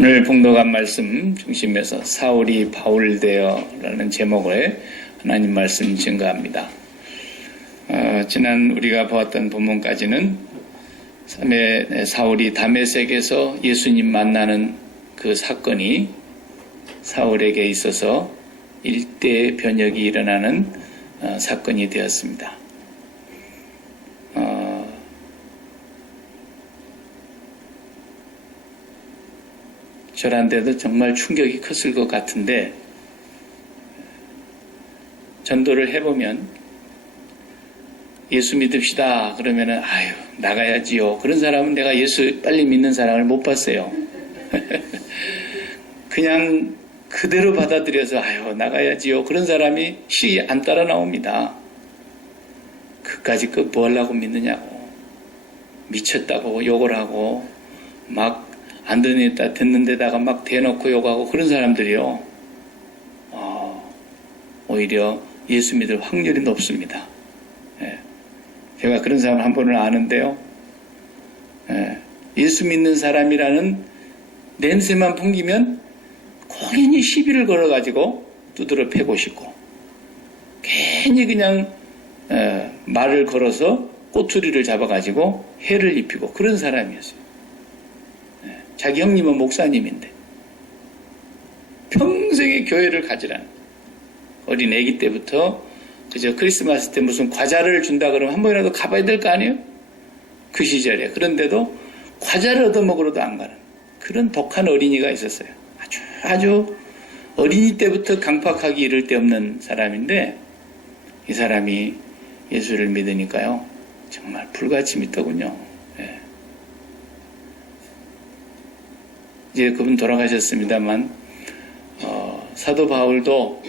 오늘 봉독한 말씀 중심에서 사울이 바울 되어라는 제목의 하나님 말씀 증거합니다. 지난 우리가 보았던 본문까지는 사울이 다메섹에서 예수님 만나는 그 사건이 사울에게 있어서 일대 변혁이 일어나는 사건이 되었습니다. 저란데도 정말 충격이 컸을 것 같은데 전도를 해보면 예수 믿읍시다 그러면은 아유 나가야지요. 그런 사람은 내가 예수 빨리 믿는 사람을 못 봤어요. 그냥 그대로 받아들여서 아유 나가야지요. 그런 사람이 시 안 따라 나옵니다. 그까지 뭐 하려고 믿느냐고 미쳤다고 욕을 하고 막 안 듣는 데다가 막 대놓고 욕하고 그런 사람들이요. 오히려 예수 믿을 확률이 높습니다. 제가 그런 사람 한 분을 아는데요. 예수 믿는 사람이라는 냄새만 풍기면 공연히 시비를 걸어가지고 두드러 패고 싶고 괜히 그냥 말을 걸어서 꼬투리를 잡아가지고 해를 입히고 그런 사람이었어요. 자기 형님은 목사님인데 평생의 교회를 가지라는 어린 애기 때부터 그저 크리스마스 때 무슨 과자를 준다 그러면 한 번이라도 가봐야 될 거 아니에요? 그 시절에. 그런데도 과자를 얻어먹으러도 안 가는 그런 독한 어린이가 있었어요. 아주 어린이 때부터 강팍하기 이를 데 없는 사람인데 이 사람이 예수를 믿으니까요 정말 불같이 믿더군요. 이제 그분 돌아가셨습니다만 사도 바울도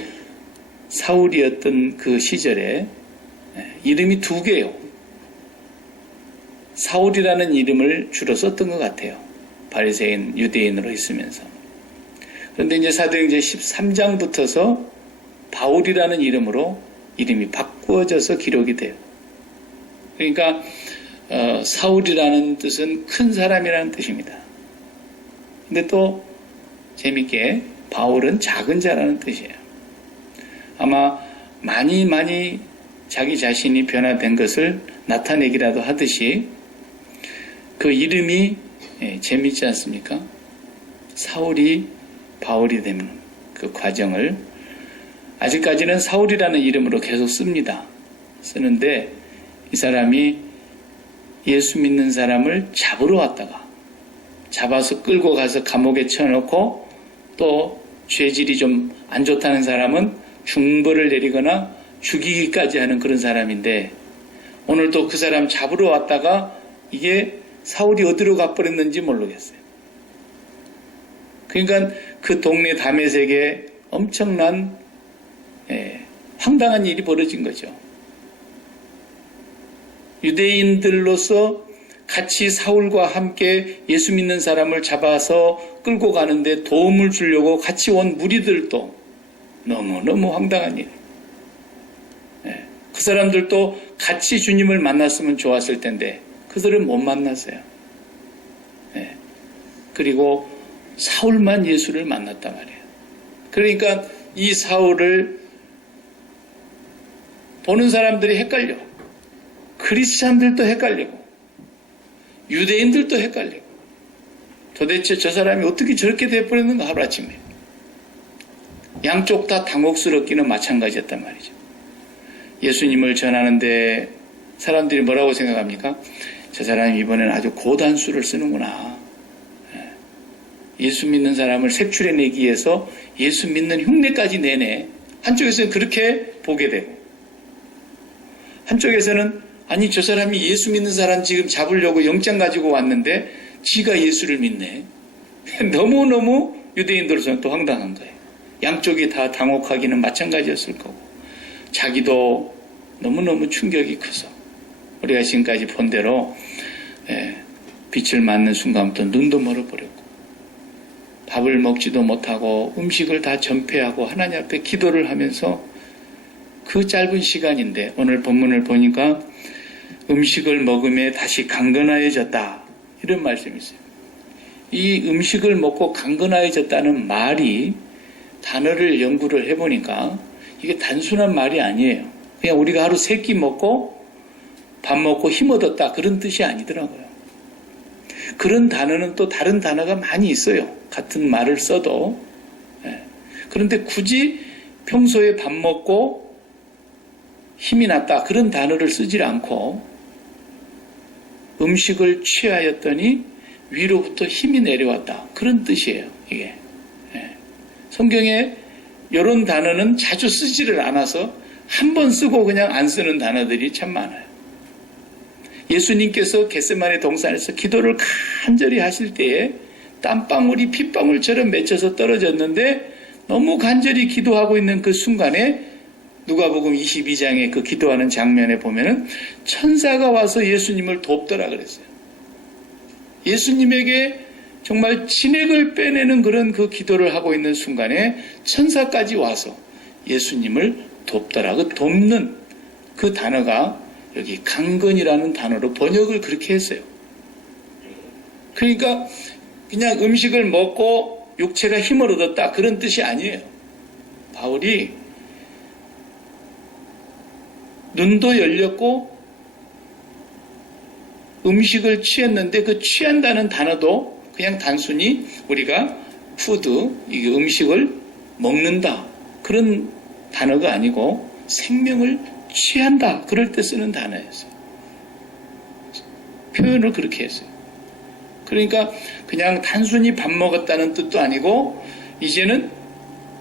사울이었던 그 시절에 이름이 두 개요. 사울이라는 이름을 주로 썼던 것 같아요. 바리새인 유대인으로 있으면서. 그런데 이제 사도행전 13장부터서 바울이라는 이름으로 이름이 바꾸어져서 기록이 돼요. 그러니까 사울이라는 뜻은 큰 사람이라는 뜻입니다. 근데 또 재밌게 바울은 작은 자라는 뜻이에요. 아마 많이 자기 자신이 변화된 것을 나타내기라도 하듯이 그 이름이 재밌지 않습니까? 사울이 바울이 되는 그 과정을 아직까지는 사울이라는 이름으로 계속 씁니다. 쓰는데 이 사람이 예수 믿는 사람을 잡으러 왔다가 잡아서 끌고 가서 감옥에 쳐놓고 또 죄질이 좀 안 좋다는 사람은 중벌을 내리거나 죽이기까지 하는 그런 사람인데 오늘도 그 사람 잡으러 왔다가 이게 사울이 어디로 가버렸는지 모르겠어요. 그러니까 그 동네 다메섹에 엄청난 황당한 일이 벌어진 거죠. 유대인들로서 같이 사울과 함께 예수 믿는 사람을 잡아서 끌고 가는데 도움을 주려고 같이 온 무리들도 너무너무 황당한 일. 그 사람들도 같이 주님을 만났으면 좋았을 텐데 그들은 못 만났어요. 그리고 사울만 예수를 만났단 말이에요. 그러니까 이 사울을 보는 사람들이 헷갈려. 크리스찬들도 헷갈리고 유대인들도 헷갈리고 도대체 저 사람이 어떻게 저렇게 돼버렸는가 하루아침에. 양쪽 다 당혹스럽기는 마찬가지였단 말이죠. 예수님을 전하는데 사람들이 뭐라고 생각합니까? 저 사람이 이번에는 아주 고단수를 쓰는구나. 예수 믿는 사람을 색출해내기 위해서 예수 믿는 흉내까지 내네. 한쪽에서는 그렇게 보게 되고 한쪽에서는 아니 저 사람이 예수 믿는 사람 지금 잡으려고 영장 가지고 왔는데 지가 예수를 믿네. 너무너무 유대인들로서는 또 황당한 거예요. 양쪽이 다 당혹하기는 마찬가지였을 거고 자기도 너무너무 충격이 커서 우리가 지금까지 본 대로 빛을 맞는 순간부터 눈도 멀어버렸고 밥을 먹지도 못하고 음식을 다 전폐하고 하나님 앞에 기도를 하면서 그 짧은 시간인데 오늘 본문을 보니까 음식을 먹음에 다시 강건하여졌다 이런 말씀이 있어요. 이 음식을 먹고 강건해졌다는 말이 단어를 연구를 해보니까 이게 단순한 말이 아니에요. 그냥 우리가 하루 3끼 먹고 밥 먹고 힘 얻었다 그런 뜻이 아니더라고요. 그런 단어는 또 다른 단어가 많이 있어요. 같은 말을 써도. 그런데 굳이 평소에 밥 먹고 힘이 났다 그런 단어를 쓰질 않고 음식을 취하였더니 위로부터 힘이 내려왔다 그런 뜻이에요. 이게 성경에 이런 단어는 자주 쓰지를 않아서 한 번 쓰고 그냥 안 쓰는 단어들이 참 많아요. 예수님께서 겟세마네 동산에서 기도를 간절히 하실 때에 땀방울이 핏방울처럼 맺혀서 떨어졌는데 너무 간절히 기도하고 있는 그 순간에 누가복음 22장의 그 기도하는 장면에 보면은 천사가 와서 예수님을 돕더라 그랬어요. 예수님에게 정말 진액을 빼내는 그런 그 기도를 하고 있는 순간에 천사까지 와서 예수님을 돕더라. 그 돕는 그 단어가 여기 강건이라는 단어로 번역을 그렇게 했어요. 그러니까 그냥 음식을 먹고 육체가 힘을 얻었다 그런 뜻이 아니에요. 바울이 눈도 열렸고 음식을 취했는데 그 취한다는 단어도 그냥 단순히 우리가 푸드, 이게 음식을 먹는다 그런 단어가 아니고 생명을 취한다 그럴 때 쓰는 단어였어요. 표현을 그렇게 했어요. 그러니까 그냥 단순히 밥 먹었다는 뜻도 아니고 이제는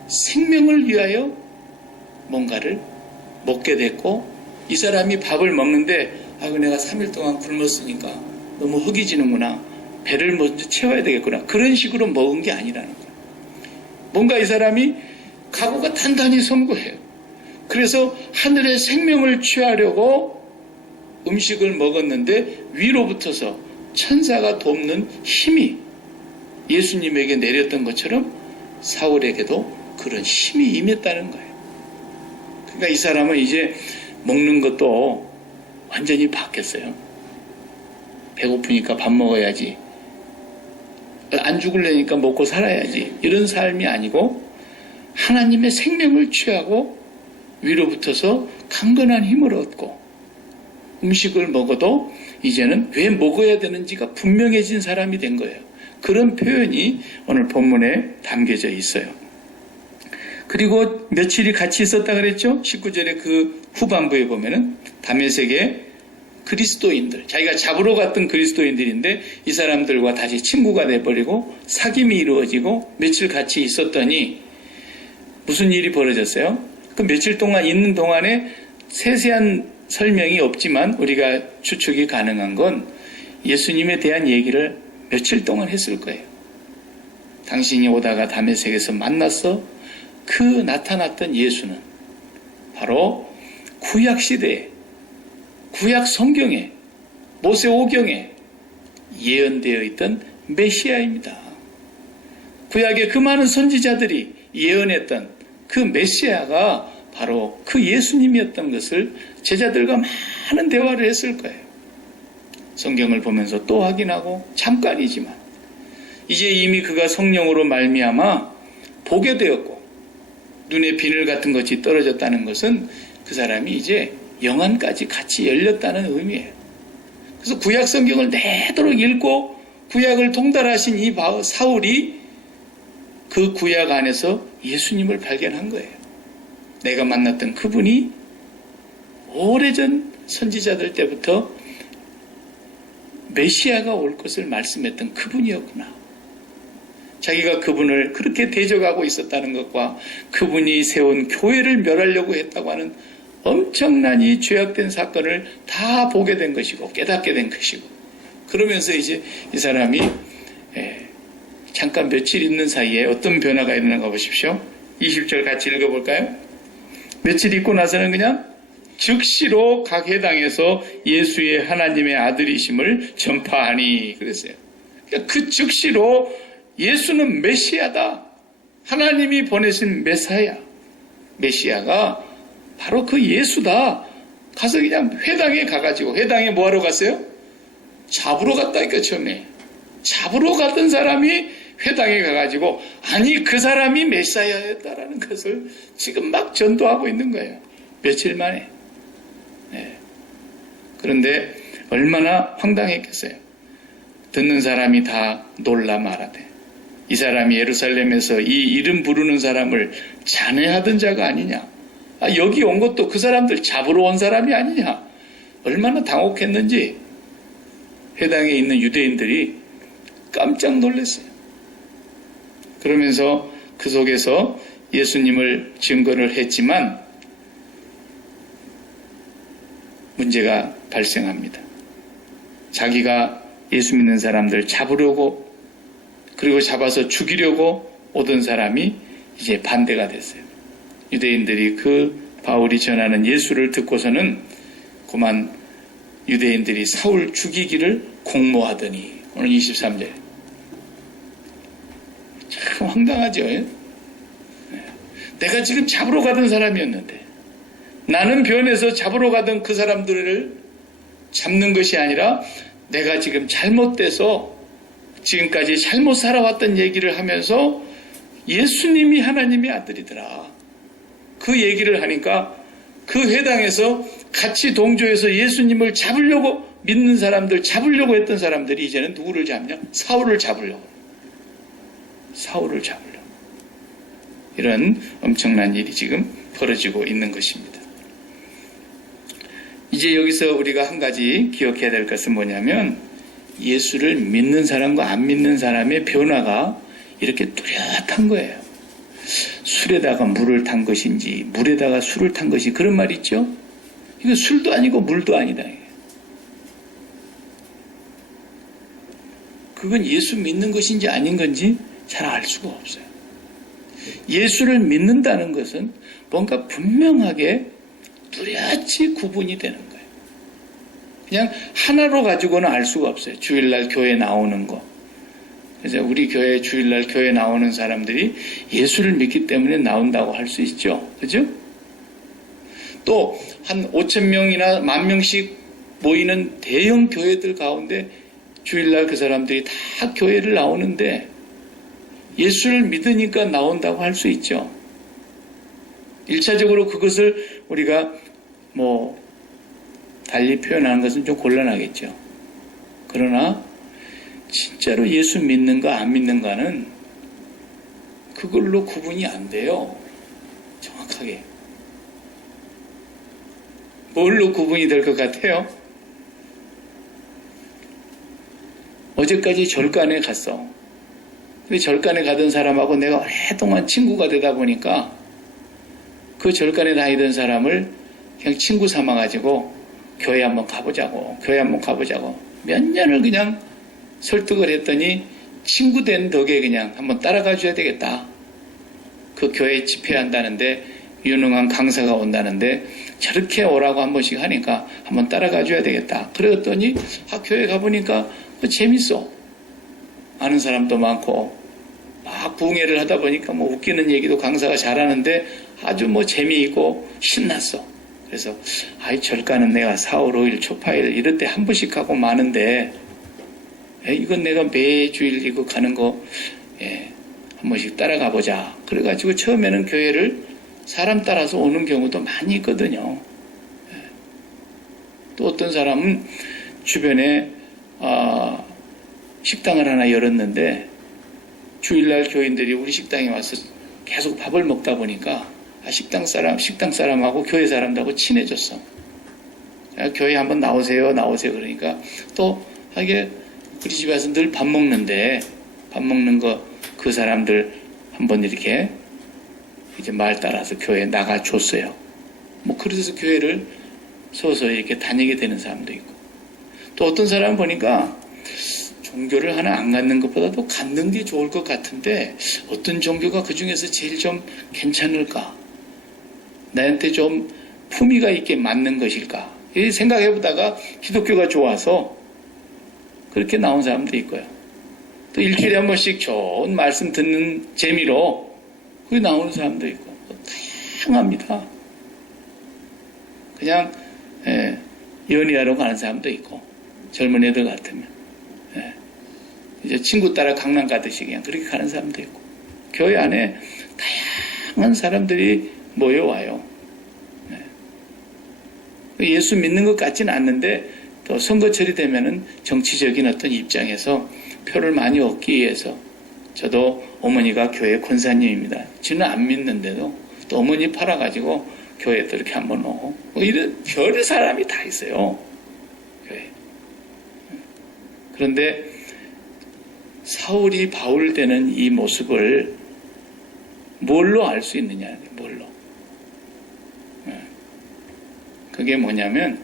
생명을 위하여 뭔가를 먹게 됐고 이 사람이 밥을 먹는데 내가 3일 동안 굶었으니까 너무 허기지는구나. 배를 먼저 채워야 되겠구나. 그런 식으로 먹은 게 아니라는 거예요. 뭔가 이 사람이 각오가 단단히 선 거예요. 그래서 하늘의 생명을 취하려고 음식을 먹었는데 위로부터서 천사가 돕는 힘이 예수님에게 내렸던 것처럼 사울에게도 그런 힘이 임했다는 거예요. 그러니까 이 사람은 이제 먹는 것도 완전히 바뀌었어요. 배고프니까 밥 먹어야지. 안 죽으려니까 먹고 살아야지. 이런 삶이 아니고 하나님의 생명을 취하고 위로부터서 강건한 힘을 얻고 음식을 먹어도 이제는 왜 먹어야 되는지가 분명해진 사람이 된 거예요. 그런 표현이 오늘 본문에 담겨져 있어요. 그리고 며칠이 같이 있었다 그랬죠? 19절의 그 후반부에 보면은 다메섹의 그리스도인들, 자기가 잡으러 갔던 그리스도인들인데 이 사람들과 다시 친구가 돼버리고 사귐이 이루어지고 며칠 같이 있었더니 무슨 일이 벌어졌어요? 그 며칠 동안 있는 동안에 세세한 설명이 없지만 우리가 추측이 가능한 건 예수님에 대한 얘기를 며칠 동안 했을 거예요. 당신이 오다가 다메섹에서 만났어. 그 나타났던 예수는 바로 구약시대에 구약 성경에 모세오경에 예언되어 있던 메시아입니다. 구약의 그 많은 선지자들이 예언했던 그 메시아가 바로 그 예수님이었던 것을 제자들과 많은 대화를 했을 거예요. 성경을 보면서 또 확인하고 잠깐이지만 이제 이미 그가 성령으로 말미암아 보게 되었고 눈에 비늘 같은 것이 떨어졌다는 것은 그 사람이 이제 영안까지 같이 열렸다는 의미예요. 그래서 구약 성경을 내도록 읽고 구약을 통달하신 이 사울이 그 구약 안에서 예수님을 발견한 거예요. 내가 만났던 그분이 오래전 선지자들 때부터 메시아가 올 것을 말씀했던 그분이었구나. 자기가 그분을 그렇게 대적하고 있었다는 것과 그분이 세운 교회를 멸하려고 했다고 하는 엄청난 이 죄악된 사건을 다 보게 된 것이고 깨닫게 된 것이고 그러면서 이제 이 사람이 잠깐 며칠 있는 사이에 어떤 변화가 일어나가 보십시오. 20절 같이 읽어볼까요? 며칠 있고 나서는 그냥 즉시로 각 회당에서 예수의 하나님의 아들이심을 전파하니 그랬어요. 그러니까 그 즉시로 예수는 메시아다. 하나님이 보내신 메사야. 메시아가 바로 그 예수다. 가서 그냥 회당에 가가지고 회당에 뭐하러 갔어요? 잡으러 갔다니까 처음에. 잡으러 갔던 사람이 회당에 가가지고 아니 그 사람이 메시아였다라는 것을 지금 막 전도하고 있는 거예요. 며칠 만에. 네. 그런데 얼마나 황당했겠어요. 듣는 사람이 다 놀라 말하되 이 사람이 예루살렘에서 이 이름 부르는 사람을 잔해하던 자가 아니냐. 여기 온 것도 그 사람들 잡으러 온 사람이 아니냐. 얼마나 당혹했는지 회당에 있는 유대인들이 깜짝 놀랐어요. 그러면서 그 속에서 예수님을 증거를 했지만 문제가 발생합니다. 자기가 예수 믿는 사람들 잡으려고 그리고 잡아서 죽이려고 오던 사람이 이제 반대가 됐어요. 유대인들이 그 바울이 전하는 예수를 듣고서는 그만 유대인들이 사울 죽이기를 공모하더니 오늘 23절 참 황당하죠. 내가 지금 잡으러 가던 사람이었는데 나는 변해서 잡으러 가던 그 사람들을 잡는 것이 아니라 내가 지금 잘못돼서 지금까지 잘못 살아왔던 얘기를 하면서 예수님이 하나님의 아들이더라. 그 얘기를 하니까 그 회당에서 같이 동조해서 예수님을 잡으려고 믿는 사람들, 잡으려고 했던 사람들이 이제는 누구를 잡냐? 사울을 잡으려고. 사울을 잡으려고. 이런 엄청난 일이 지금 벌어지고 있는 것입니다. 이제 여기서 우리가 한 가지 기억해야 될 것은 뭐냐면 예수를 믿는 사람과 안 믿는 사람의 변화가 이렇게 뚜렷한 거예요. 술에다가 물을 탄 것인지 물에다가 술을 탄 것이 그런 말 있죠? 이거 술도 아니고 물도 아니다. 그건 예수 믿는 것인지 아닌 건지 잘 알 수가 없어요. 예수를 믿는다는 것은 뭔가 분명하게 뚜렷이 구분이 되는 거예요. 그냥 하나로 가지고는 알 수가 없어요. 주일날 교회 나오는 거. 그래서 우리 교회 주일날 교회 나오는 사람들이 예수를 믿기 때문에 나온다고 할 수 있죠. 그죠? 또 한 5,000명이나 10,000명씩 모이는 대형 교회들 가운데 주일날 그 사람들이 다 교회를 나오는데 예수를 믿으니까 나온다고 할 수 있죠. 1차적으로 그것을 우리가 달리 표현하는 것은 좀 곤란하겠죠. 그러나 진짜로 예수 믿는가 안 믿는가는 그걸로 구분이 안 돼요. 정확하게. 뭘로 구분이 될 것 같아요? 어제까지 절간에 갔어. 근데 절간에 가던 사람하고 내가 오랫동안 친구가 되다 보니까 그 절간에 다니던 사람을 그냥 친구 삼아가지고 교회 한번 가보자고 몇 년을 그냥 설득을 했더니 친구 된 덕에 그냥 한번 따라가 줘야 되겠다. 그 교회 집회한다는데 유능한 강사가 온다는데 저렇게 오라고 한 번씩 하니까 한번 따라가 줘야 되겠다. 그랬더니 교회 가보니까 재밌어. 아는 사람도 많고 막 부흥회를 하다 보니까 웃기는 얘기도 강사가 잘하는데 아주 재미있고 신났어. 그래서 절간은 내가 4월 5일 초파일 이럴 때 한 번씩 하고 마는데 이건 내가 매주일 이거 가는 거 한 번씩 따라가 보자. 그래가지고 처음에는 교회를 사람 따라서 오는 경우도 많이 있거든요. 또 어떤 사람은 주변에 식당을 하나 열었는데 주일날 교인들이 우리 식당에 와서 계속 밥을 먹다 보니까 식당 사람하고 교회 사람하고 친해졌어. 교회 한번 나오세요 그러니까 또 하게 우리 집에 와서 늘 밥 먹는데 밥 먹는 거 그 사람들 한번 이렇게 이제 말 따라서 교회에 나가줬어요. 그래서 교회를 서서히 이렇게 다니게 되는 사람도 있고 또 어떤 사람 보니까 종교를 하나 안 갖는 것보다도 갖는 게 좋을 것 같은데 어떤 종교가 그 중에서 제일 좀 괜찮을까? 나한테 좀 품위가 있게 맞는 것일까? 생각해보다가 기독교가 좋아서 그렇게 나온 사람도 있고요. 또 일주일에 한 번씩 좋은 말씀 듣는 재미로 그게 나오는 사람도 있고 다양합니다. 그냥 연애하러 가는 사람도 있고 젊은 애들 같으면 이제 친구 따라 강남 가듯이 그냥 그렇게 가는 사람도 있고, 교회 안에 다양한 사람들이 모여와요. 예수 믿는 것 같지는 않는데 또 선거철이 되면은 정치적인 어떤 입장에서 표를 많이 얻기 위해서, 저도 어머니가 교회 권사님입니다. 저는 안 믿는데도 또 어머니 팔아가지고 교회에 또 이렇게 한번 오고, 이런 별의 사람이 다 있어요, 교회. 그런데 사울이 바울 되는 이 모습을 뭘로 알 수 있느냐, 뭘로? 그게 뭐냐면,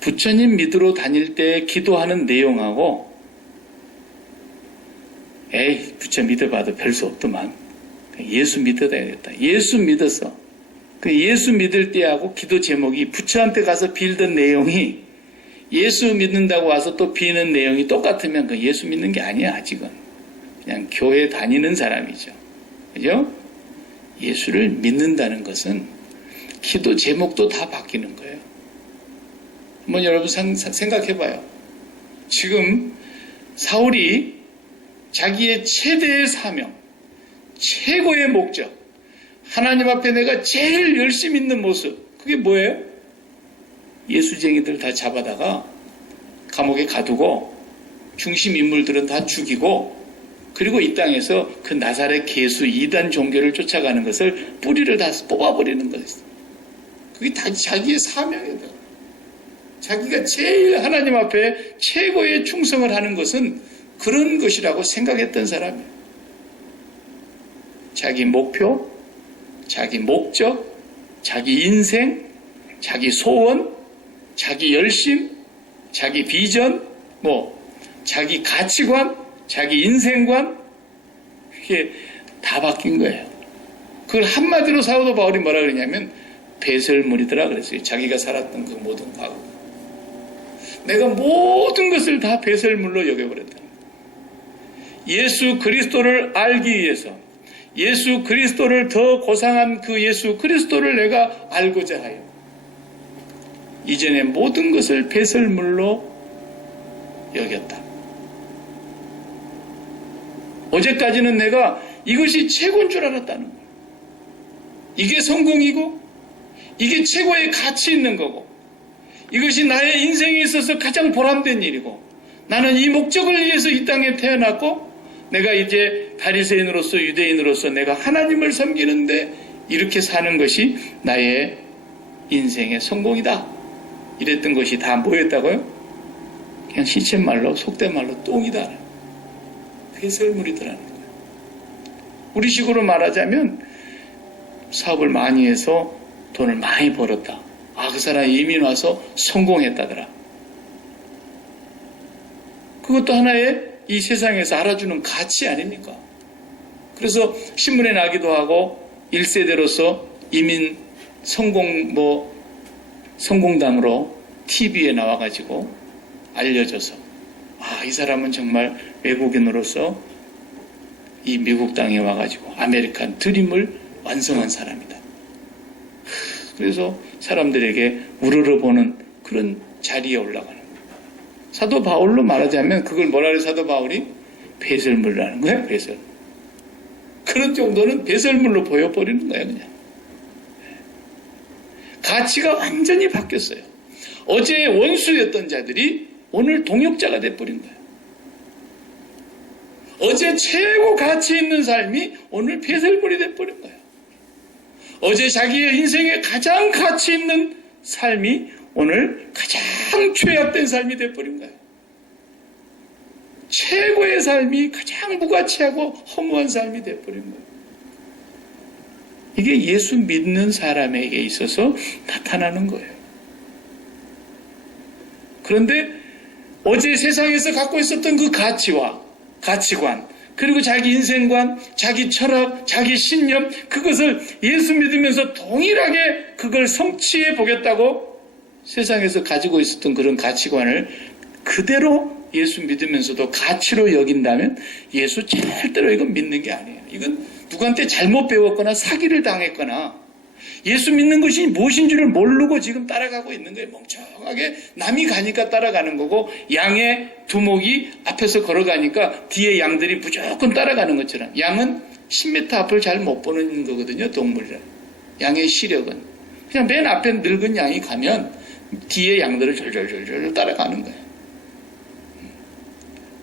부처님 믿으러 다닐 때 기도하는 내용하고, 에이, 부처 믿어봐도 별 수 없더만, 예수 믿어야겠다. 예수 믿었어. 그 예수 믿을 때하고 기도 제목이, 부처한테 가서 빌던 내용이 예수 믿는다고 와서 또 비는 내용이 똑같으면 그 예수 믿는 게 아니야, 아직은. 그냥 교회 다니는 사람이죠. 그죠? 예수를 믿는다는 것은 기도 제목도 다 바뀌는 거예요. 한번 여러분 생각해봐요. 지금 사울이 자기의 최대의 사명, 최고의 목적, 하나님 앞에 내가 제일 열심히 있는 모습, 그게 뭐예요? 예수쟁이들 다 잡아다가 감옥에 가두고 중심 인물들은 다 죽이고, 그리고 이 땅에서 그 나사렛 개수 이단 종교를 쫓아가는 것을 뿌리를 다 뽑아버리는 거였어요. 그게 다 자기의 사명이다. 자기가 제일 하나님 앞에 최고의 충성을 하는 것은 그런 것이라고 생각했던 사람이에요. 자기 목표, 자기 목적, 자기 인생, 자기 소원, 자기 열심, 자기 비전, 자기 가치관, 자기 인생관, 이게 다 바뀐 거예요. 그걸 한마디로 사도 바울이 뭐라 그러냐면 배설물이더라 그랬어요. 자기가 살았던 그 모든 과거. 내가 모든 것을 다 배설물로 여겨버렸다. 예수 그리스도를 알기 위해서, 예수 그리스도를 더 고상한 그 예수 그리스도를 내가 알고자 하여 이전의 모든 것을 배설물로 여겼다. 어제까지는 내가 이것이 최고인 줄 알았다는 거예요. 이게 성공이고, 이게 최고의 가치 있는 거고, 이것이 나의 인생에 있어서 가장 보람된 일이고, 나는 이 목적을 위해서 이 땅에 태어났고, 내가 이제 바리새인으로서 유대인으로서 내가 하나님을 섬기는데 이렇게 사는 것이 나의 인생의 성공이다. 이랬던 것이 다 뭐였다고요? 그냥 시쳇말로, 속된 말로 똥이다. 배설물이더라는 거예요. 우리 식으로 말하자면 사업을 많이 해서 돈을 많이 벌었다. 그 사람이 이민 와서 성공했다더라. 그것도 하나의 이 세상에서 알아주는 가치 아닙니까? 그래서 신문에 나기도 하고 1세대로서 이민 성공담으로 TV에 나와가지고 알려져서 이 사람은 정말 외국인으로서 이 미국 땅에 와가지고 아메리칸 드림을 완성한 사람이다. 그래서 사람들에게 우러러보는 그런 자리에 올라가는 거예요. 사도 바울로 말하자면 그걸 뭐라 그래? 사도 바울이 배설물이라는 거예요. 배설. 그런 정도는 배설물로 보여버리는 거예요. 그냥. 가치가 완전히 바뀌었어요. 어제 원수였던 자들이 오늘 동역자가 돼버린 거예요. 어제 최고 가치 있는 삶이 오늘 배설물이 돼버린 거예요. 어제 자기의 인생에 가장 가치 있는 삶이 오늘 가장 죄악된 삶이 돼버린 거예요. 최고의 삶이 가장 무가치하고 허무한 삶이 돼버린 거예요. 이게 예수 믿는 사람에게 있어서 나타나는 거예요. 그런데 어제 세상에서 갖고 있었던 그 가치와 가치관, 그리고 자기 인생관, 자기 철학, 자기 신념, 그것을 예수 믿으면서 동일하게 그걸 성취해 보겠다고 세상에서 가지고 있었던 그런 가치관을 그대로 예수 믿으면서도 가치로 여긴다면 예수 절대로 이건 믿는 게 아니에요. 이건 누구한테 잘못 배웠거나 사기를 당했거나 예수 믿는 것이 무엇인 줄을 모르고 지금 따라가고 있는 거예요. 멍청하게 남이 가니까 따라가는 거고, 양의 두목이 앞에서 걸어가니까 뒤에 양들이 무조건 따라가는 것처럼. 양은 10m 앞을 잘 못 보는 거거든요, 동물이라. 양의 시력은. 그냥 맨 앞에 늙은 양이 가면 뒤에 양들을 졸졸졸졸 따라가는 거예요.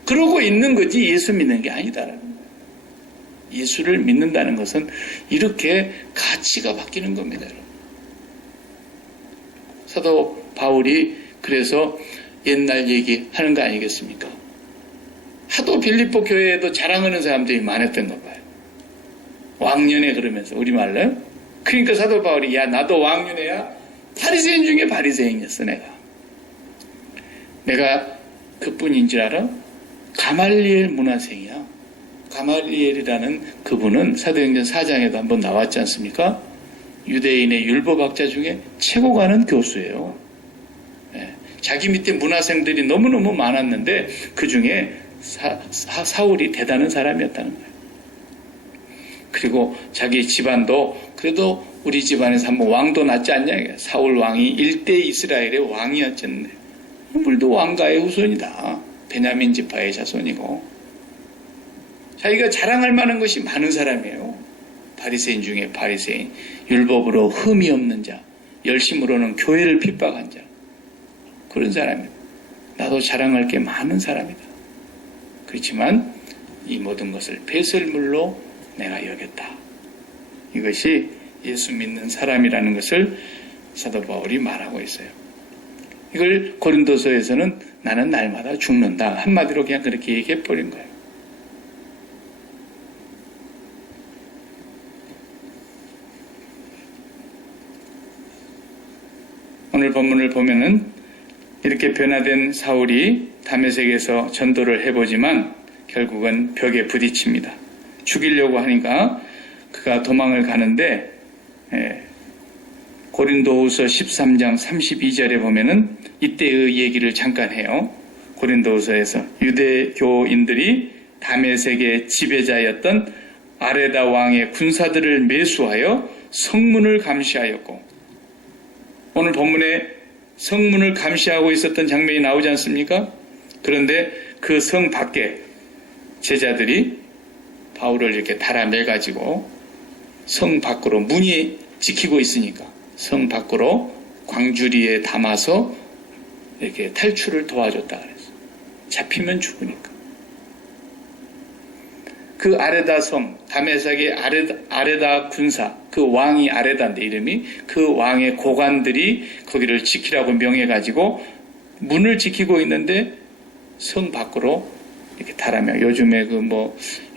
그러고 있는 거지 예수 믿는 게 아니다라는 거예요. 예수를 믿는다는 것은 이렇게 가치가 바뀌는 겁니다. 여러분. 사도 바울이 그래서 옛날 얘기하는 거 아니겠습니까? 하도 빌립보 교회에도 자랑하는 사람들이 많았던 거 봐요. 왕년에 그러면서 우리말로. 그러니까 사도 바울이 야 나도 왕년에야 바리새인 중에 바리새인이었어 내가 그뿐인 줄 알아? 가말리엘 문화생이야. 가말리엘이라는 그분은 사도행전 4장에도 한번 나왔지 않습니까? 유대인의 율법학자 중에 최고 가는 교수예요. 자기 밑에 문화생들이 너무너무 많았는데 그 중에 사울이 대단한 사람이었다는 거예요. 그리고 자기 집안도 그래도 우리 집안에서 한번 왕도 낳지 않냐. 사울 왕이 1대 이스라엘의 왕이었잖아요. 우리도 왕가의 후손이다. 베냐민 지파의 자손이고 자기가 자랑할 만한 것이 많은 사람이에요. 바리새인 중에 바리새인, 율법으로 흠이 없는 자, 열심으로는 교회를 핍박한 자, 그런 사람이에요. 나도 자랑할 게 많은 사람이다. 그렇지만 이 모든 것을 배설물로 내가 여겼다. 이것이 예수 믿는 사람이라는 것을 사도 바울이 말하고 있어요. 이걸 고린도서에서는 나는 날마다 죽는다. 한마디로 그냥 그렇게 얘기해 버린 거예요. 오늘 본문을 보면은 이렇게 변화된 사울이 다메섹에서 전도를 해보지만 결국은 벽에 부딪힙니다. 죽이려고 하니까 그가 도망을 가는데 고린도후서 13장 32절에 보면은 이때의 얘기를 잠깐 해요. 고린도후서에서 유대교인들이 다메섹의 지배자였던 아레다 왕의 군사들을 매수하여 성문을 감시하였고, 오늘 본문에 성문을 감시하고 있었던 장면이 나오지 않습니까? 그런데 그 성 밖에 제자들이 바울을 이렇게 달아매가지고 성 밖으로, 문이 지키고 있으니까 성 밖으로 광주리에 담아서 이렇게 탈출을 도와줬다 그랬어요. 잡히면 죽으니까. 그 아레다 성, 다메섹의 아레다 군사, 그 왕이 아레다인데 이름이, 그 왕의 고관들이 거기를 지키라고 명해가지고 문을 지키고 있는데 성 밖으로 이렇게 달아며, 요즘에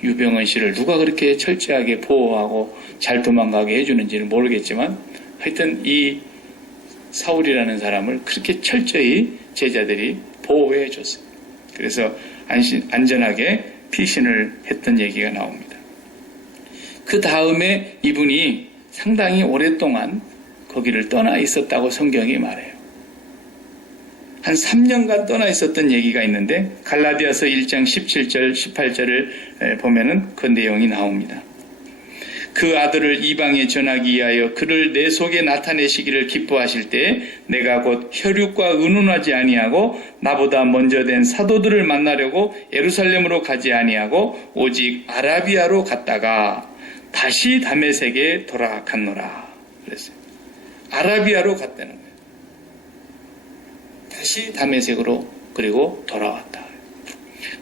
유병헌 씨를 누가 그렇게 철저하게 보호하고 잘 도망가게 해주는지는 모르겠지만 하여튼 이 사울이라는 사람을 그렇게 철저히 제자들이 보호해 줬어요. 그래서 안전하게 피신을 했던 얘기가 나옵니다. 그 다음에 이분이 상당히 오랫동안 거기를 떠나 있었다고 성경이 말해요. 한 3년간 떠나 있었던 얘기가 있는데 갈라디아서 1장 17절 18절을 보면은 그 내용이 나옵니다. 그 아들을 이방에 전하기 위하여 그를 내 속에 나타내시기를 기뻐하실 때 내가 곧 혈육과 의논하지 아니하고 나보다 먼저 된 사도들을 만나려고 예루살렘으로 가지 아니하고 오직 아라비아로 갔다가 다시 다메섹에 돌아갔노라 그랬어요. 아라비아로 갔다는 거예요. 다시 다메섹으로 그리고 돌아왔다.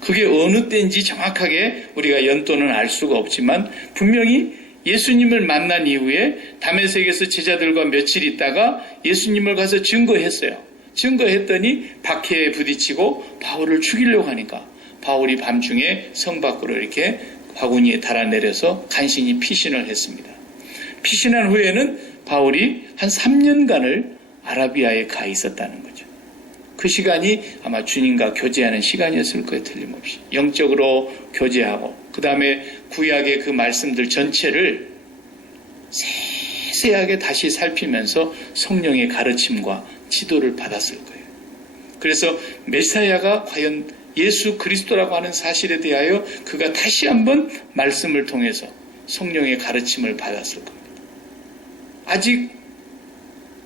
그게 어느 때인지 정확하게 우리가 연도는 알 수가 없지만 분명히 예수님을 만난 이후에 다메섹에서 제자들과 며칠 있다가 예수님을 가서 증거했어요. 증거했더니 박해에 부딪히고 바울을 죽이려고 하니까 바울이 밤중에 성 밖으로 이렇게 바구니에 달아내려서 간신히 피신을 했습니다. 피신한 후에는 바울이 한 3년간을 아라비아에 가 있었다는 거죠. 그 시간이 아마 주님과 교제하는 시간이었을 거예요. 틀림없이. 영적으로 교제하고 그 다음에 구약의 그 말씀들 전체를 세세하게 다시 살피면서 성령의 가르침과 지도를 받았을 거예요. 그래서 메시아가 과연 예수 그리스도라고 하는 사실에 대하여 그가 다시 한번 말씀을 통해서 성령의 가르침을 받았을 겁니다. 아직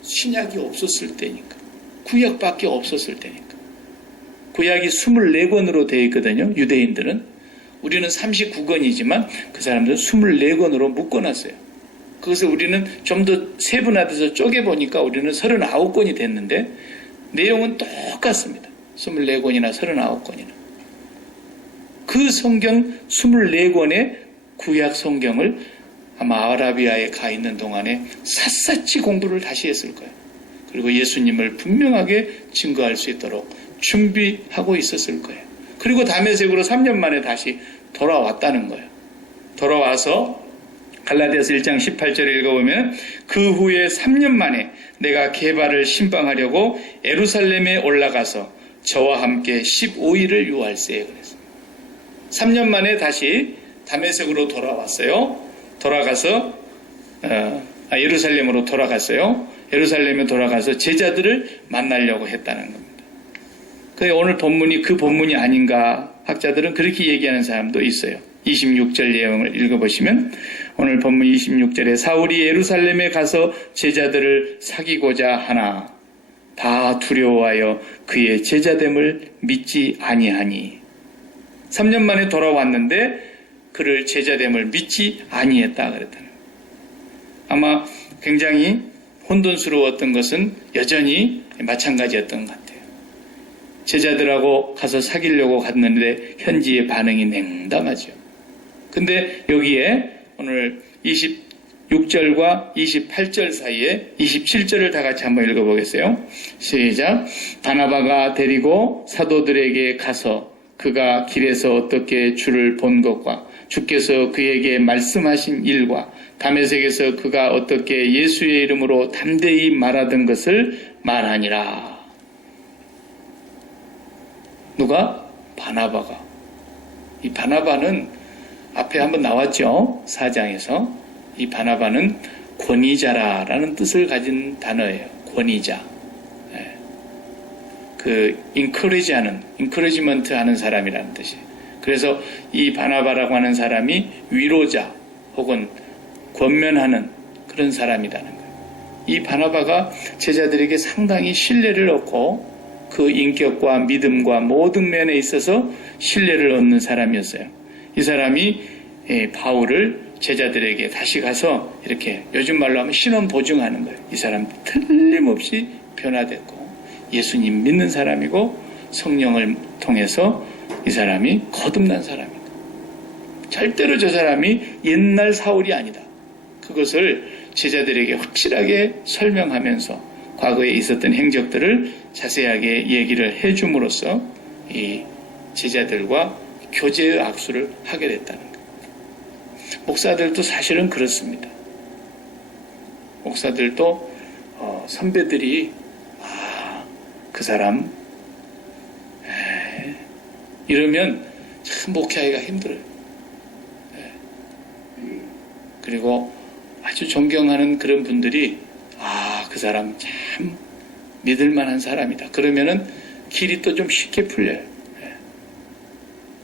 신약이 없었을 때니까. 구약밖에 없었을 때니까. 구약이 24권으로 되어 있거든요. 유대인들은. 우리는 39권이지만 그 사람들은 24권으로 묶어놨어요. 그것을 우리는 좀 더 세분화돼서 쪼개보니까 우리는 39권이 됐는데 내용은 똑같습니다. 24권이나 39권이나. 그 성경 24권의 구약 성경을 아마 아라비아에 가 있는 동안에 샅샅이 공부를 다시 했을 거예요. 그리고 예수님을 분명하게 증거할 수 있도록 준비하고 있었을 거예요. 그리고 다메섹으로 3년 만에 다시 돌아왔다는 거예요. 돌아와서 갈라디아서 1장 18절을 읽어보면 그 후에 3년 만에 내가 게바를 신방하려고 예루살렘에 올라가서 저와 함께 15일을 유할세에 그랬어요. 3년 만에 다시 다메섹으로 돌아왔어요. 돌아가서 예루살렘으로 돌아갔어요. 예루살렘에 돌아가서 제자들을 만나려고 했다는 겁니다. 오늘 본문이 그 본문이 아닌가 학자들은 그렇게 얘기하는 사람도 있어요. 26절 내용을 읽어보시면 오늘 본문 26절에 사울이 예루살렘에 가서 제자들을 사귀고자 하나 다 두려워하여 그의 제자됨을 믿지 아니하니 3년 만에 돌아왔는데 그를 제자됨을 믿지 아니했다 그랬다는 거예요. 아마 굉장히 혼돈스러웠던 것은 여전히 마찬가지였던 것 같아요. 제자들하고 가서 사귀려고 갔는데 현지의 반응이 냉담하죠. 근데 여기에 오늘 26절과 28절 사이에 27절을 다 같이 한번 읽어보겠어요. 시작. 바나바가 데리고 사도들에게 가서 그가 길에서 어떻게 주를 본 것과 주께서 그에게 말씀하신 일과 다메섹에서 그가 어떻게 예수의 이름으로 담대히 말하던 것을 말하니라. 누가? 바나바가. 이 바나바는 앞에 한번 나왔죠. 4장에서. 이 바나바는 권위자라는 뜻을 가진 단어예요. 권위자. encouragement 하는 사람이라는 뜻이에요. 그래서 이 바나바라고 하는 사람이 위로자 혹은 권면하는 그런 사람이라는 거예요. 이 바나바가 제자들에게 상당히 신뢰를 얻고 그 인격과 믿음과 모든 면에 있어서 신뢰를 얻는 사람이었어요. 이 사람이 바울을 제자들에게 다시 가서 이렇게 요즘 말로 하면 신원 보증하는 거예요. 이 사람 틀림없이 변화됐고 예수님 믿는 사람이고 성령을 통해서 이 사람이 거듭난 사람이다. 절대로 저 사람이 옛날 사울이 아니다. 그것을 제자들에게 확실하게 설명하면서 과거에 있었던 행적들을 자세하게 얘기를 해줌으로써 이 제자들과 교제의 악수를 하게 됐다는 거예요. 목사들도 사실은 그렇습니다. 목사들도 선배들이 그 사람 이러면 참 목회하기가 힘들어요. 그리고 아주 존경하는 그런 분들이 그 사람 참 믿을 만한 사람이다. 그러면은 길이 또 좀 쉽게 풀려요.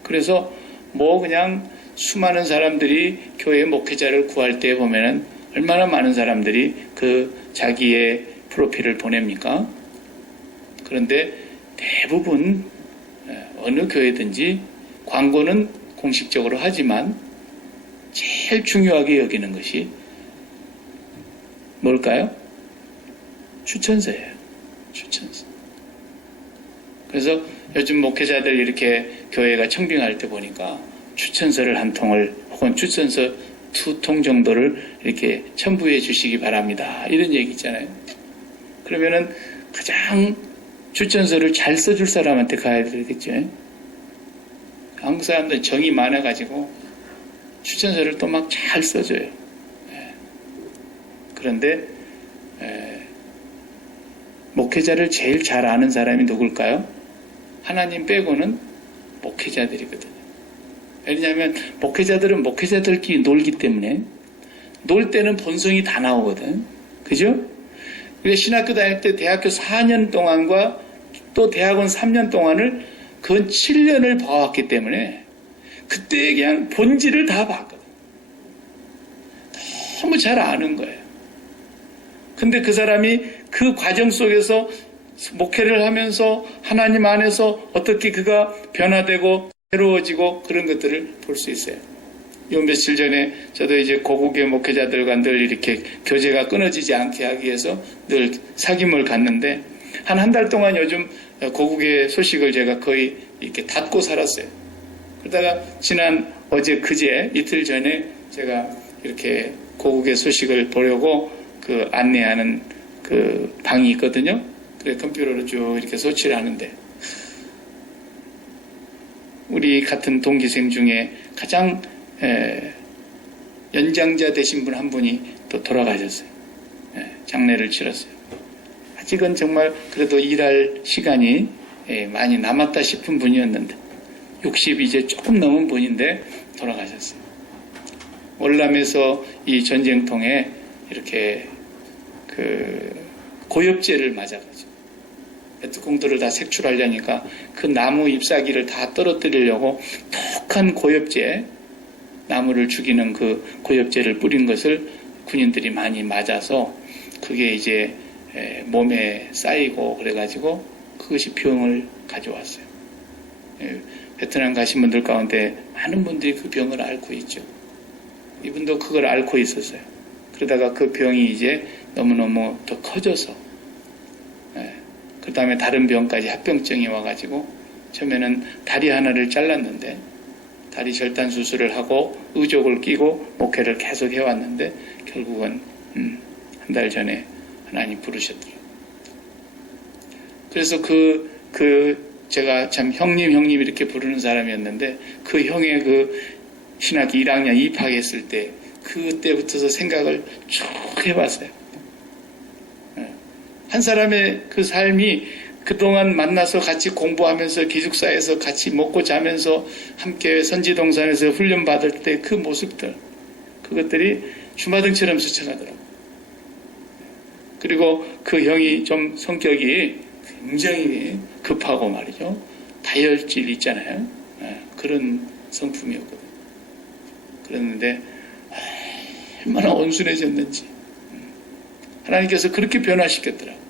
그래서 그냥 수많은 사람들이 교회 목회자를 구할 때 보면은 얼마나 많은 사람들이 그 자기의 프로필을 보냅니까? 그런데 대부분 어느 교회든지 광고는 공식적으로 하지만 제일 중요하게 여기는 것이 뭘까요? 추천서예요. 추천서. 그래서 요즘 목회자들 이렇게 교회가 청빙할 때 보니까 추천서를 한 통을 혹은 추천서 2통 정도를 이렇게 첨부해 주시기 바랍니다. 이런 얘기 있잖아요. 그러면은 가장 추천서를 잘 써줄 사람한테 가야 되겠죠. 한국 사람들은 정이 많아가지고 추천서를 또 막 잘 써줘요. 그런데 목회자를 제일 잘 아는 사람이 누굴까요? 하나님 빼고는 목회자들이거든요. 왜냐하면 목회자들은 목회자들끼리 놀기 때문에 놀 때는 본성이 다 나오거든. 그죠? 그래서 신학교 다닐 때 대학교 4년 동안과 또 대학원 3년 동안을 그건 7년을 봐왔기 때문에 그때 그냥 본질을 다 봤거든. 너무 잘 아는 거예요. 근데 그 사람이 그 과정 속에서 목회를 하면서 하나님 안에서 어떻게 그가 변화되고 새로워지고 그런 것들을 볼 수 있어요. 요 며칠 전에 저도 이제 고국의 목회자들과 늘 이렇게 교제가 끊어지지 않게 하기 위해서 늘 사귐을 갖는데 한 달 동안 요즘 고국의 소식을 제가 거의 이렇게 닫고 살았어요. 그러다가 지난 어제 그제 이틀 전에 제가 이렇게 고국의 소식을 보려고 그 안내하는 그 방이 있거든요. 그래 컴퓨터로 쭉 이렇게 소치를 하는데 우리 같은 동기생 중에 가장 연장자 되신 분 한 분이 또 돌아가셨어요. 장례를 치렀어요. 아직은 정말 그래도 일할 시간이 많이 남았다 싶은 분이었는데 60 이제 조금 넘은 분인데 돌아가셨어요. 월남에서 이 전쟁통에 이렇게 그 고엽제를 맞아가지고 베트콩들을 다 색출하려니까 그 나무 잎사귀를 다 떨어뜨리려고 독한 고엽제, 나무를 죽이는 그 고엽제를 뿌린 것을 군인들이 많이 맞아서 그게 이제 몸에 쌓이고 그래가지고 그것이 병을 가져왔어요. 베트남 가신 분들 가운데 많은 분들이 그 병을 앓고 있죠. 이분도 그걸 앓고 있었어요. 그러다가 그 병이 이제 너무너무 더 커져서 그 다음에 다른 병까지 합병증이 와가지고 처음에는 다리 하나를 잘랐는데 다리 절단 수술을 하고 의족을 끼고 목회를 계속 해왔는데 결국은 한 달 전에 하나님 부르셨더라고요. 그래서 제가 참 형님 이렇게 부르는 사람이었는데 그 형의 그 신학기 1학년 입학했을 때 그때부터서 생각을 쭉 해봤어요. 한 사람의 그 삶이 그동안 만나서 같이 공부하면서 기숙사에서 같이 먹고 자면서 함께 선지동산에서 훈련받을 때 그 모습들, 그것들이 주마등처럼 스쳐가더라고요. 그리고 그 형이 좀 성격이 굉장히 급하고 말이죠. 다혈질 있잖아요. 그런 성품이었거든요. 그랬는데 얼마나 온순해졌는지 하나님께서 그렇게 변화시켰더라고요.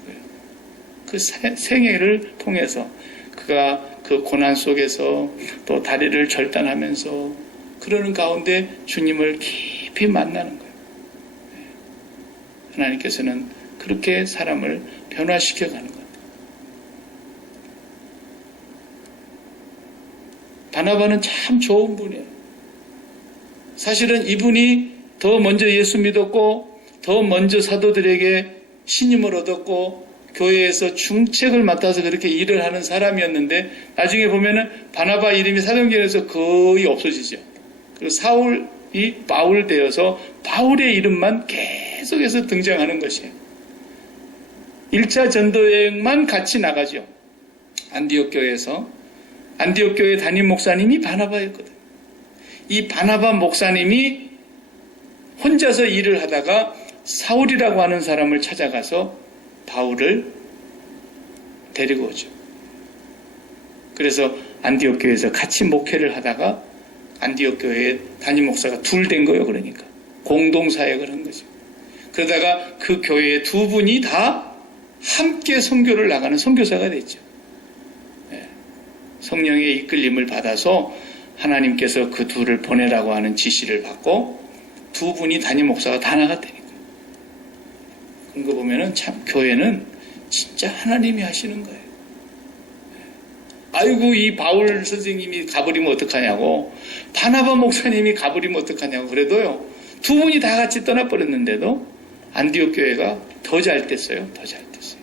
그 생애를 통해서 그가 그 고난 속에서 또 다리를 절단하면서 그러는 가운데 주님을 깊이 만나는 거예요. 하나님께서는 그렇게 사람을 변화시켜가는 거예요. 바나바는 참 좋은 분이에요. 사실은 이분이 더 먼저 예수 믿었고 더 먼저 사도들에게 신임을 얻었고 교회에서 중책을 맡아서 그렇게 일을 하는 사람이었는데 나중에 보면은 바나바 이름이 사도행전에서 거의 없어지죠. 그리고 사울이 바울 되어서 바울의 이름만 계속해서 등장하는 것이에요. 1차 전도여행만 같이 나가죠. 안디옥 교회에서. 안디옥 교회 담임 목사님이 바나바였거든요. 이 바나바 목사님이 혼자서 일을 하다가 사울이라고 하는 사람을 찾아가서 바울을 데리고 오죠. 그래서 안디옥 교회에서 같이 목회를 하다가 안디옥 교회에 담임 목사가 둘 된 거예요. 그러니까 공동 사역을 한 거죠. 그러다가 그 교회의 두 분이 다 함께 선교를 나가는 선교사가 됐죠. 성령의 이끌림을 받아서 하나님께서 그 둘을 보내라고 하는 지시를 받고 두 분이 담임 목사가 다 나갔다니까요. 그런 거 보면은 참 교회는 진짜 하나님이 하시는 거예요. 아이고 이 바울 선생님이 가버리면 어떡하냐고, 바나바 목사님이 가버리면 어떡하냐고 그래도요 두 분이 다 같이 떠나버렸는데도 안디옥 교회가 더 잘 됐어요. 더 잘 됐어요.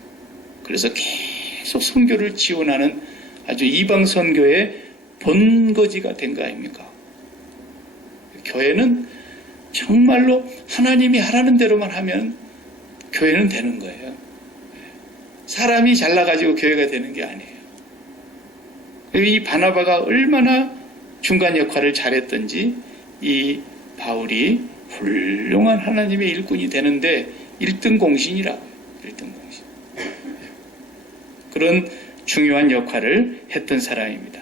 그래서 계속 선교를 지원하는 아주 이방 선교의 본거지가 된 거 아닙니까? 교회는 정말로 하나님이 하라는 대로만 하면 교회는 되는 거예요. 사람이 잘나가지고 교회가 되는 게 아니에요. 이 바나바가 얼마나 중간 역할을 잘했던지 이 바울이 훌륭한 하나님의 일꾼이 되는데 1등 공신이라고요. 1등 공신. 그런 중요한 역할을 했던 사람입니다.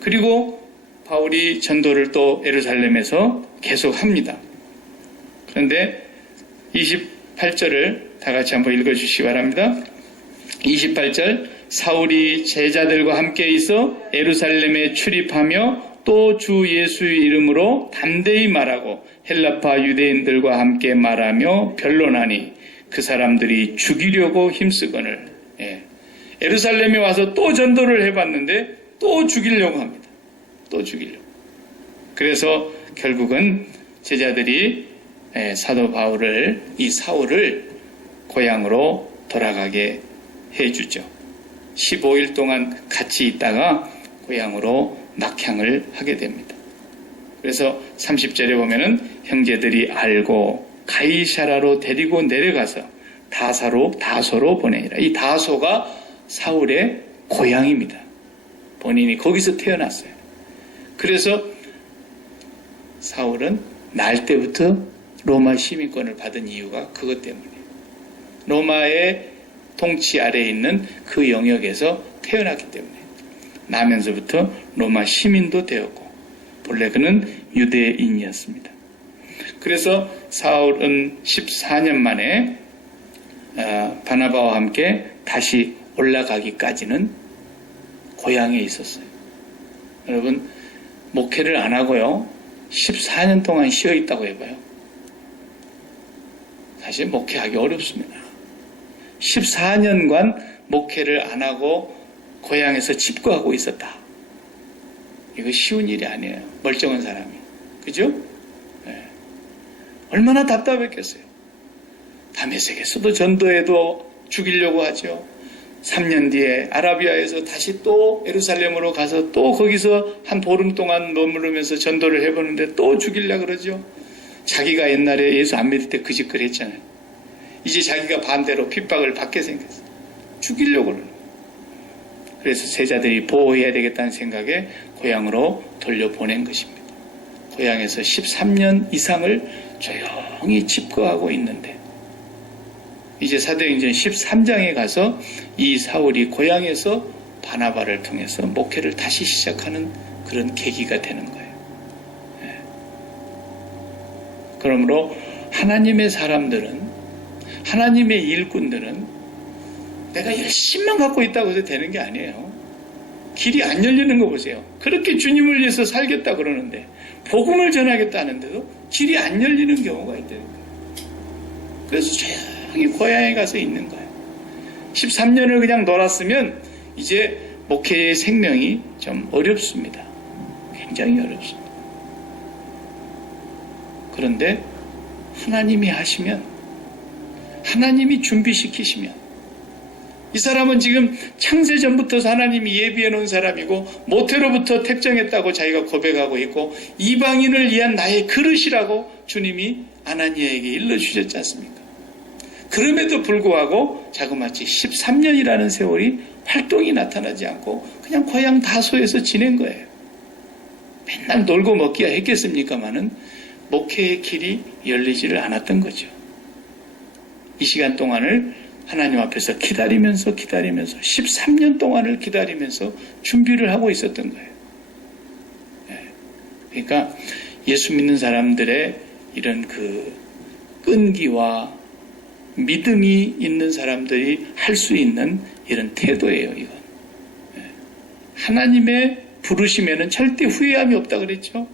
그리고 바울이 전도를 또 예루살렘에서 계속합니다. 그런데 28절을 다 같이 한번 읽어주시기 바랍니다. 28절 사울이 제자들과 함께 있어 예루살렘에 출입하며 또 주 예수의 이름으로 담대히 말하고 헬라파 유대인들과 함께 말하며 변론하니 그 사람들이 죽이려고 힘쓰거늘. 예루살렘에 와서 또 전도를 해봤는데 또 죽이려고 합니다. 또 죽이려고. 그래서 결국은 제자들이 사도 바울을, 이 사울을 고향으로 돌아가게 해주죠. 15일 동안 같이 있다가 고향으로 낙향을 하게 됩니다. 그래서 30절에 보면은 형제들이 알고 가이사라로 데리고 내려가서 다소로 보내니라. 이 다소가 사울의 고향입니다. 본인이 거기서 태어났어요. 그래서 사울은 날 때부터 로마 시민권을 받은 이유가 그것 때문이에요. 로마의 통치 아래에 있는 그 영역에서 태어났기 때문에 나면서부터 로마 시민도 되었고 본래 그는 유대인이었습니다. 그래서 사울은 14년 만에 바나바와 함께 다시 올라가기까지는 고향에 있었어요. 여러분 목회를 안 하고요 14년 동안 쉬어 있다고 해봐요. 사실 목회하기 어렵습니다. 14년간 목회를 안 하고 고향에서 집거하고 있었다. 이거 쉬운 일이 아니에요. 멀쩡한 사람이. 그죠? 네. 얼마나 답답했겠어요. 다메섹에서도 전도해도 죽이려고 하죠. 3년 뒤에 아라비아에서 다시 또 예루살렘으로 가서 또 거기서 한 보름 동안 머무르면서 전도를 해보는데 또 죽이려고 그러죠. 자기가 옛날에 예수 안 믿을 때 그 짓을 했잖아요. 이제 자기가 반대로 핍박을 받게 생겼어요. 죽이려고 그러는 거예요. 그래서 제자들이 보호해야 되겠다는 생각에 고향으로 돌려보낸 것입니다. 고향에서 13년 이상을 조용히 집거하고 있는데 이제 사도행전 13장에 가서 이 사울이 고향에서 바나바를 통해서 목회를 다시 시작하는 그런 계기가 되는 거예요. 그러므로 하나님의 사람들은, 하나님의 일꾼들은 내가 열심만 갖고 있다고 해서 되는 게 아니에요. 길이 안 열리는 거 보세요. 그렇게 주님을 위해서 살겠다 그러는데 복음을 전하겠다는데도 길이 안 열리는 경우가 있다는 거예요. 그래서 조용히 고향에 가서 있는 거예요. 13년을 그냥 놀았으면 이제 목회의 생명이 좀 어렵습니다. 굉장히 어렵습니다. 그런데 하나님이 하시면, 하나님이 준비시키시면, 이 사람은 지금 창세전부터 하나님이 예비해 놓은 사람이고 모태로부터 택정했다고 자기가 고백하고 있고 이방인을 위한 나의 그릇이라고 주님이 아나니아에게 일러주셨지 않습니까? 그럼에도 불구하고 자그마치 13년이라는 세월이 활동이 나타나지 않고 그냥 고향 다소에서 지낸 거예요. 맨날 놀고 먹기야 했겠습니까마는 목회의 길이 열리지를 않았던 거죠. 이 시간 동안을 하나님 앞에서 기다리면서 13년 동안을 기다리면서 준비를 하고 있었던 거예요. 그러니까 예수 믿는 사람들의 이런 그 끈기와 믿음이 있는 사람들이 할 수 있는 이런 태도예요, 이건. 하나님의 부르심에는 절대 후회함이 없다 그랬죠.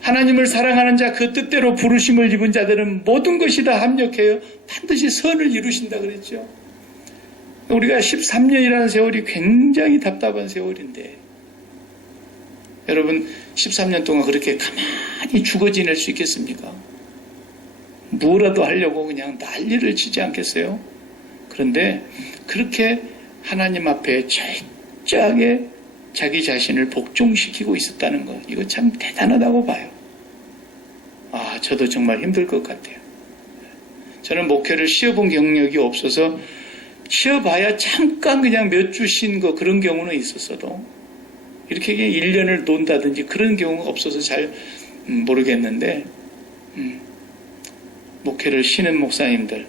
하나님을 사랑하는 자, 그 뜻대로 부르심을 입은 자들은 모든 것이 다 합력해요. 반드시 선을 이루신다 그랬죠. 우리가 13년이라는 세월이 굉장히 답답한 세월인데 여러분 13년 동안 그렇게 가만히 죽어 지낼 수 있겠습니까? 뭐라도 하려고 그냥 난리를 치지 않겠어요? 그런데 그렇게 하나님 앞에 철저하게 자기 자신을 복종시키고 있었다는 것, 이거 참 대단하다고 봐요. 저도 정말 힘들 것 같아요. 저는 목회를 쉬어본 경력이 없어서 쉬어봐야 잠깐 그냥 몇 주 쉰 거 그런 경우는 있었어도 이렇게 1년을 논다든지 그런 경우가 없어서 잘 모르겠는데 목회를 쉬는 목사님들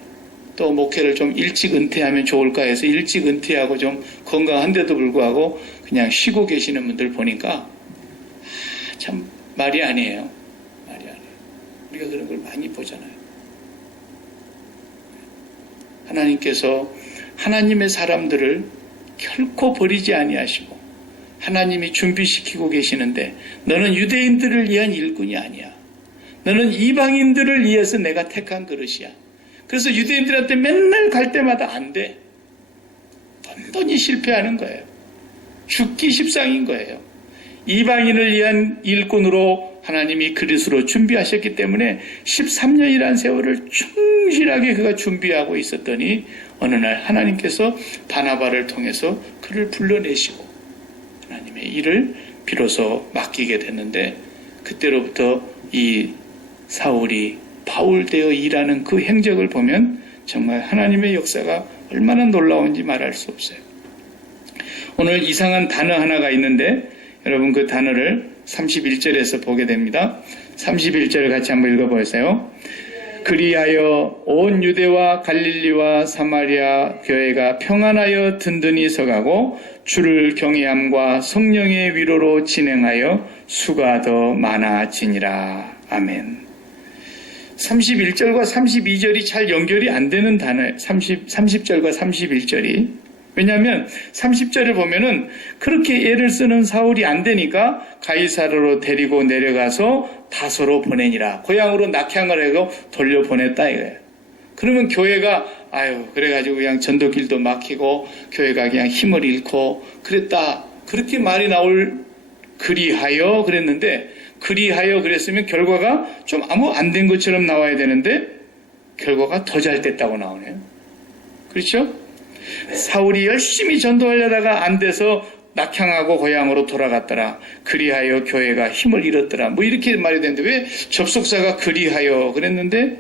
또 목회를 좀 일찍 은퇴하면 좋을까 해서 일찍 은퇴하고 좀 건강한데도 불구하고 그냥 쉬고 계시는 분들 보니까 참 말이 아니에요. 말이 아니에요. 우리가 그런 걸 많이 보잖아요. 하나님께서 하나님의 사람들을 결코 버리지 아니하시고 하나님이 준비시키고 계시는데 너는 유대인들을 위한 일꾼이 아니야. 너는 이방인들을 위해서 내가 택한 그릇이야. 그래서 유대인들한테 맨날 갈 때마다 안 돼. 번번이 실패하는 거예요. 죽기 십상인 거예요. 이방인을 위한 일꾼으로 하나님이 그릇으로 준비하셨기 때문에 13년이라는 세월을 충실하게 그가 준비하고 있었더니 어느 날 하나님께서 바나바를 통해서 그를 불러내시고 하나님의 일을 비로소 맡기게 됐는데 그때로부터 이 사울이 바울 되어 일하는 그 행적을 보면 정말 하나님의 역사가 얼마나 놀라운지 말할 수 없어요. 오늘 이상한 단어 하나가 있는데 여러분 그 단어를 31절에서 보게 됩니다. 31절 같이 한번 읽어보세요. 그리하여 온 유대와 갈릴리와 사마리아 교회가 평안하여 든든히 서가고 주를 경외함과 성령의 위로로 진행하여 수가 더 많아지니라. 아멘. 31절과 32절이 잘 연결이 안 되는 단어예요. 30절과 31절이. 왜냐하면 30절을 보면은 그렇게 애를 쓰는 사울이 안 되니까 가이사르로 데리고 내려가서 다소로 보내니라. 고향으로 낙향을 하고 돌려보냈다 이거예요. 그러면 교회가 그래가지고 그냥 전도길도 막히고 교회가 그냥 힘을 잃고 그랬다. 그렇게 말이 나올 그리하여 그랬는데 그리하여 그랬으면 결과가 좀 아무 안 된 것처럼 나와야 되는데 결과가 더 잘 됐다고 나오네요. 그렇죠? 사울이 열심히 전도하려다가 안 돼서 낙향하고 고향으로 돌아갔더라. 그리하여 교회가 힘을 잃었더라. 뭐 이렇게 말이 되는데 왜 접속사가 그리하여 그랬는데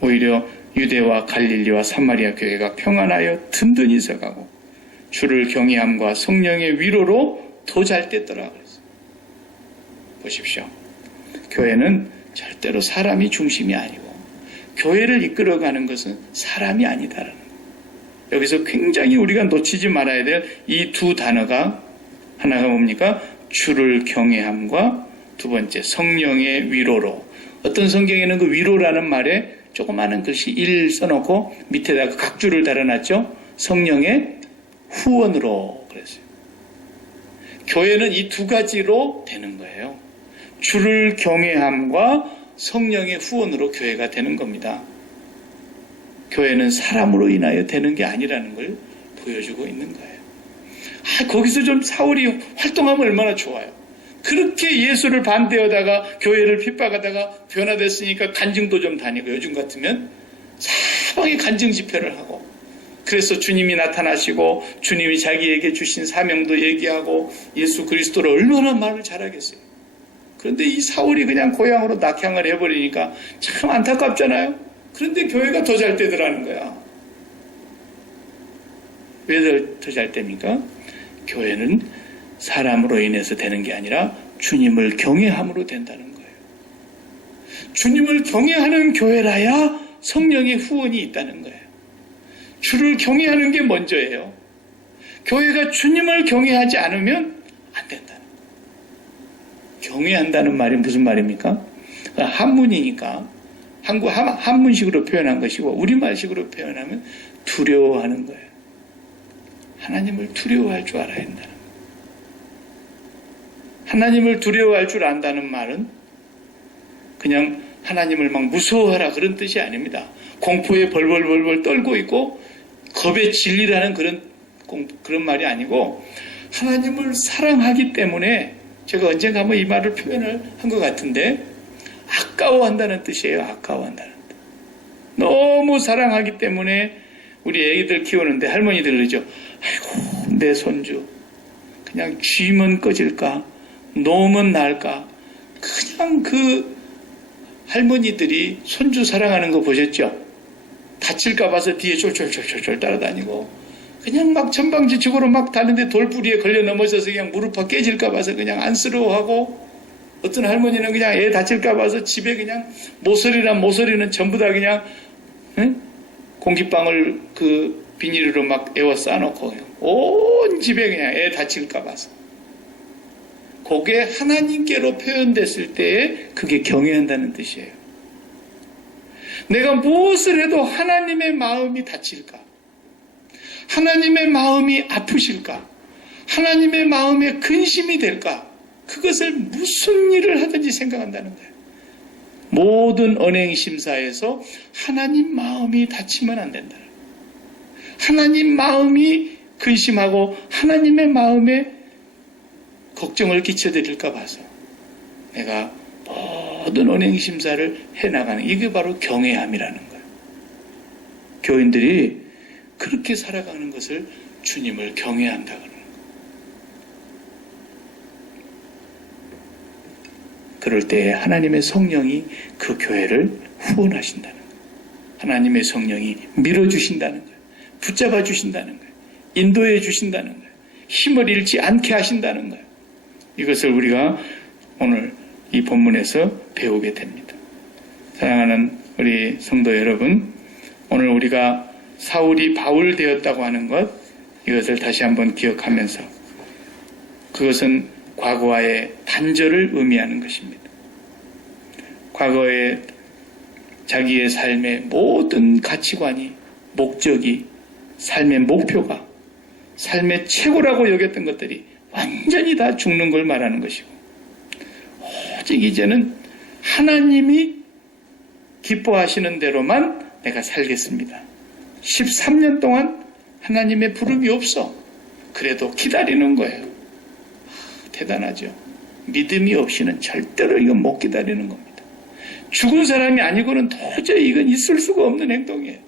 오히려 유대와 갈릴리와 사마리아 교회가 평안하여 든든히 서가고 주를 경외함과 성령의 위로로 더 잘 됐더라. 그랬어요. 보십시오. 교회는 절대로 사람이 중심이 아니고 교회를 이끌어가는 것은 사람이 아니다라는 거예요. 여기서 굉장히 우리가 놓치지 말아야 될 이 두 단어가 하나가 뭡니까? 주를 경외함과 두 번째 성령의 위로로. 어떤 성경에는 그 위로라는 말에 조그마한 글씨 1 써놓고 밑에다가 각주를 달아놨죠. 성령의 후원으로 그랬어요. 교회는 이 두 가지로 되는 거예요. 주를 경외함과 성령의 후원으로 교회가 되는 겁니다. 교회는 사람으로 인하여 되는 게 아니라는 걸 보여주고 있는 거예요. 거기서 좀 사울이 활동하면 얼마나 좋아요. 그렇게 예수를 반대하다가 교회를 핍박하다가 변화됐으니까 간증도 좀 다니고 요즘 같으면 사방에 간증 집회를 하고 그래서 주님이 나타나시고 주님이 자기에게 주신 사명도 얘기하고 예수 그리스도를 얼마나 말을 잘하겠어요. 그런데 이 사울이 그냥 고향으로 낙향을 해버리니까 참 안타깝잖아요. 그런데 교회가 더 잘 되더라는 거야. 왜 더 잘 됩니까? 교회는 사람으로 인해서 되는 게 아니라 주님을 경외함으로 된다는 거예요. 주님을 경외하는 교회라야 성령의 후원이 있다는 거예요. 주를 경외하는 게 먼저예요. 교회가 주님을 경외하지 않으면 안 된다는 거예요. 경외한다는 말이 무슨 말입니까? 한문이니까 한문식으로 표현한 것이고 우리말식으로 표현하면 두려워하는 거예요. 하나님을 두려워할 줄 알아야 한다는 거예요. 하나님을 두려워할 줄 안다는 말은 그냥 하나님을 막 무서워하라 그런 뜻이 아닙니다. 공포에 벌벌벌벌 떨고 있고 겁에 질리라는 그런 말이 아니고 하나님을 사랑하기 때문에 제가 언젠가 한번 이 말을 표현을 한 것 같은데 아까워한다는 뜻이에요. 아까워한다는 뜻. 너무 사랑하기 때문에 우리 애기들 키우는데 할머니들 그러죠. 아이고 내 손주 그냥 쥐면 꺼질까 놓으면 날까 그냥 그 할머니들이 손주 사랑하는 거 보셨죠? 다칠까 봐서 뒤에 쫄쫄쫄쫄 따라다니고 그냥 막 천방지축으로 막 다는데 돌뿌리에 걸려 넘어져서 그냥 무릎 깨질까 봐서 그냥 안쓰러워하고 어떤 할머니는 그냥 애 다칠까 봐서 집에 그냥 모서리는 전부 다 그냥 공기방울 그 비닐로 막 에워 싸놓고 온 집에 그냥 애 다칠까 봐서 그게 하나님께로 표현됐을 때에 그게 경외한다는 뜻이에요. 내가 무엇을 해도 하나님의 마음이 다칠까? 하나님의 마음이 아프실까? 하나님의 마음에 근심이 될까? 그것을 무슨 일을 하든지 생각한다는 거예요. 모든 언행 심사에서 하나님 마음이 다치면 안 된다. 하나님 마음이 근심하고 하나님의 마음에 걱정을 끼쳐드릴까 봐서 내가 모든 언행 심사를 해나가는, 이게 바로 경외함이라는 거예요. 교인들이 그렇게 살아가는 것을 주님을 경외한다 그러는 거예요. 그럴 때 하나님의 성령이 그 교회를 후원하신다는 거예요. 하나님의 성령이 밀어주신다는 거예요. 붙잡아 주신다는 거예요. 인도해 주신다는 거예요. 힘을 잃지 않게 하신다는 거예요. 이것을 우리가 오늘 이 본문에서 배우게 됩니다. 사랑하는 우리 성도 여러분, 오늘 우리가 사울이 바울 되었다고 하는 것, 이것을 다시 한번 기억하면서 그것은 과거와의 단절을 의미하는 것입니다. 과거에 자기의 삶의 모든 가치관이, 목적이, 삶의 목표가, 삶의 최고라고 여겼던 것들이 완전히 다 죽는 걸 말하는 것이고, 오직 이제는 하나님이 기뻐하시는 대로만 내가 살겠습니다. 13년 동안 하나님의 부름이 없어. 그래도 기다리는 거예요. 대단하죠. 믿음이 없이는 절대로 이건 못 기다리는 겁니다. 죽은 사람이 아니고는 도저히 이건 있을 수가 없는 행동이에요.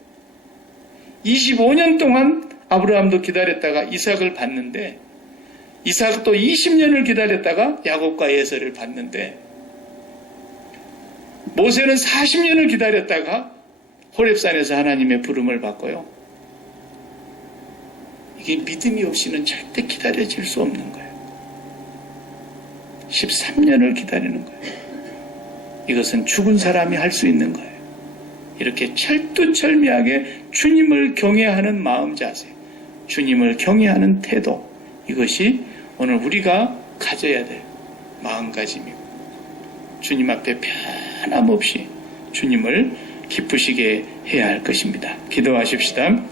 25년 동안 아브라함도 기다렸다가 이삭을 받는데, 이삭도 20년을 기다렸다가 야곱과 에서를 받는데, 모세는 40년을 기다렸다가 호렙산에서 하나님의 부름을 받고요. 이게 믿음이 없이는 절대 기다려질 수 없는 거예요. 13년을 기다리는 거예요. 이것은 죽은 사람이 할 수 있는 거예요. 이렇게 철두철미하게 주님을 경외하는 마음 자세, 주님을 경외하는 태도, 이것이 오늘 우리가 가져야 될 마음가짐이고, 주님 앞에 변함없이 주님을 기쁘시게 해야 할 것입니다. 기도하십시다.